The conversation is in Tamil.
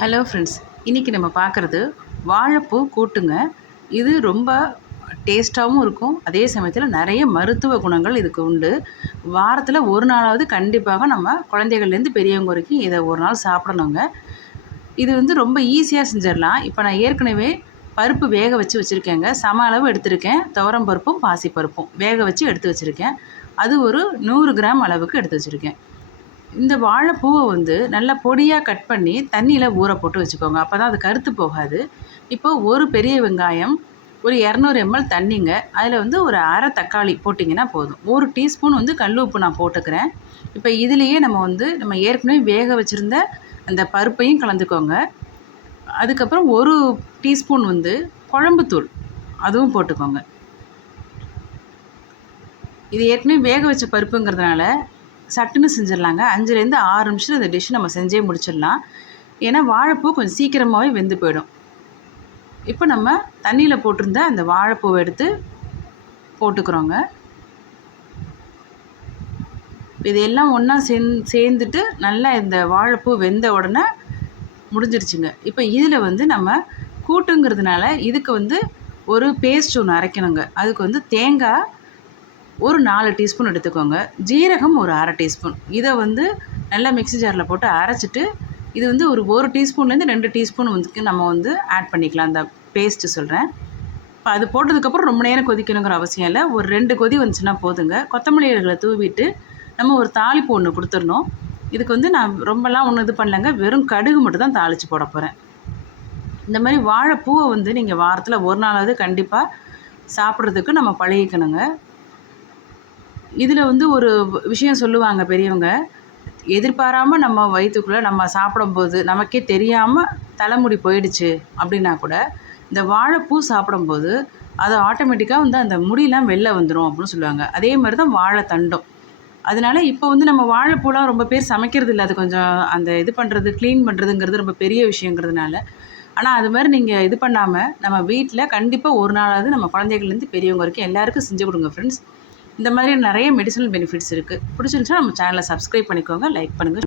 ஹலோ ஃப்ரெண்ட்ஸ், இன்றைக்கி நம்ம பார்க்குறது வாழைப்பூ கூட்டுங்க. இது ரொம்ப டேஸ்ட்டாகவும் இருக்கும். அதே சமயத்தில் நிறைய மருத்துவ குணங்கள் இதுக்கு உண்டு. வாரத்தில் ஒரு நாளாவது கண்டிப்பாக நம்ம குழந்தைகள்லேருந்து பெரியவங்க வரைக்கும் இதை ஒரு நாள் சாப்பிடணுங்க. இது ரொம்ப ஈஸியாக செஞ்சிடலாம். இப்போ நான் ஏற்கனவே பருப்பு வேக வச்சுருக்கேங்க. சம அளவு எடுத்திருக்கேன். துவரம் பருப்பும் பாசிப்பருப்பும் வேக வச்சு எடுத்து வச்சுருக்கேன். அது ஒரு 100 கிராம் அளவுக்கு எடுத்து வச்சுருக்கேன். இந்த வாழைப்பூவை நல்லா பொடியாக கட் பண்ணி தண்ணியில் ஊற போட்டு வச்சுக்கோங்க. அப்போ தான் அது கருத்து போகாது. இப்போது ஒரு பெரிய வெங்காயம், ஒரு 200 ml தண்ணிங்க. அதில் ஒரு அரை தக்காளி போட்டிங்கன்னா போதும். 1 டீஸ்பூன் கல் உப்பு நான் போட்டுக்கிறேன். இப்போ இதுலேயே நம்ம ஏற்கனவே வேக வச்சுருந்த அந்த பருப்பையும் கலந்துக்கோங்க. அதுக்கப்புறம் 1 டீஸ்பூன் குழம்புத்தூள் அதுவும் போட்டுக்கோங்க. இது ஏற்கனவே வேக வச்ச பருப்புங்கிறதுனால சட்டுன்னு செஞ்சிடலாங்க. 5லேருந்து 6 நிமிஷம் இந்த டிஷ் நம்ம செஞ்சே முடிச்சிடலாம். ஏன்னா வாழைப்பூ கொஞ்சம் சீக்கிரமாகவே வெந்து போயிடும். இப்போ நம்ம தண்ணியில் போட்டிருந்த அந்த வாழைப்பூவை எடுத்து போட்டுக்கிறோங்க. இதையெல்லாம் ஒன்றா சேர்ந்துட்டு நல்லா இந்த வாழைப்பூ வெந்த உடனே முடிஞ்சிருச்சுங்க. இப்போ இதில் நம்ம கூட்டுங்கிறதுனால இதுக்கு ஒரு பேஸ்ட் ஒன்று அரைக்கணுங்க. அதுக்கு தேங்காய் ஒரு 4 டீஸ்பூன் எடுத்துக்கோங்க. ஜீரகம் ஒரு அரை டீஸ்பூன். இதை நல்லா மிக்ஸி ஜாரில் போட்டு அரைச்சிட்டு இது ஒரு டீஸ்பூன்லேருந்து 2 டீஸ்பூன் நம்ம ஆட் பண்ணிக்கலாம். அந்த பேஸ்ட்டு சொல்கிறேன். இப்போ அது போட்டதுக்கப்புறம் ரொம்ப நேரம் கொதிக்கணுங்கிற அவசியம் இல்லை. ஒரு 2 கொதி வந்துச்சுன்னா போதுங்க. கொத்தமல்லி இலைகளை தூவிட்டு நம்ம ஒரு தாளிப்பு ஒன்று கொடுத்துடணும். இதுக்கு நான் ரொம்பலாம் ஒன்றும் இது பண்ணலைங்க. வெறும் கடுகு மட்டும் தான் தாளித்து போட போகிறேன். இந்த மாதிரி வாழைப்பூவை நீங்கள் வாரத்தில் ஒரு நாளாவது கண்டிப்பாக சாப்பிட்றதுக்கு நம்ம பழகிக்கணுங்க. இதில் ஒரு விஷயம் சொல்லுவாங்க பெரியவங்க, எதிர்பாராமல் நம்ம வயிற்றுக்குள்ளே நம்ம சாப்பிடும்போது நமக்கே தெரியாமல் தலைமுடி போயிடுச்சு அப்படின்னா கூட இந்த வாழைப்பூ சாப்பிடும்போது அது ஆட்டோமேட்டிக்காக அந்த முடியெலாம் வெளில வந்துடும் அப்படின்னு சொல்லுவாங்க. அதே மாதிரி தான் வாழைத்தண்டும். அதனால் இப்போ நம்ம வாழைப்பூலாம் ரொம்ப பேர் சமைக்கிறது இல்லை. அது கொஞ்சம் அந்த இது பண்ணுறது க்ளீன் பண்ணுறதுங்கிறது ரொம்ப பெரிய விஷயங்கிறதுனால. ஆனால் அது மாதிரி நீங்கள் இது பண்ணாமல் நம்ம வீட்டில் கண்டிப்பாக ஒரு நாளாவது நம்ம குழந்தைகள்லேருந்து பெரியவங்க வரைக்கும் எல்லாேருக்கும் செஞ்சு கொடுங்க ஃப்ரெண்ட்ஸ். இந்த மாதிரி நிறைய மெடிசனல் பெனிஃபிட்ஸ் இருக்குது. பிடிச்சிருந்துச்சுன்னா நம்ம சேனலை சப்ஸ்கிரைப் பண்ணிக்கோங்க, லைக் பண்ணுங்கள்.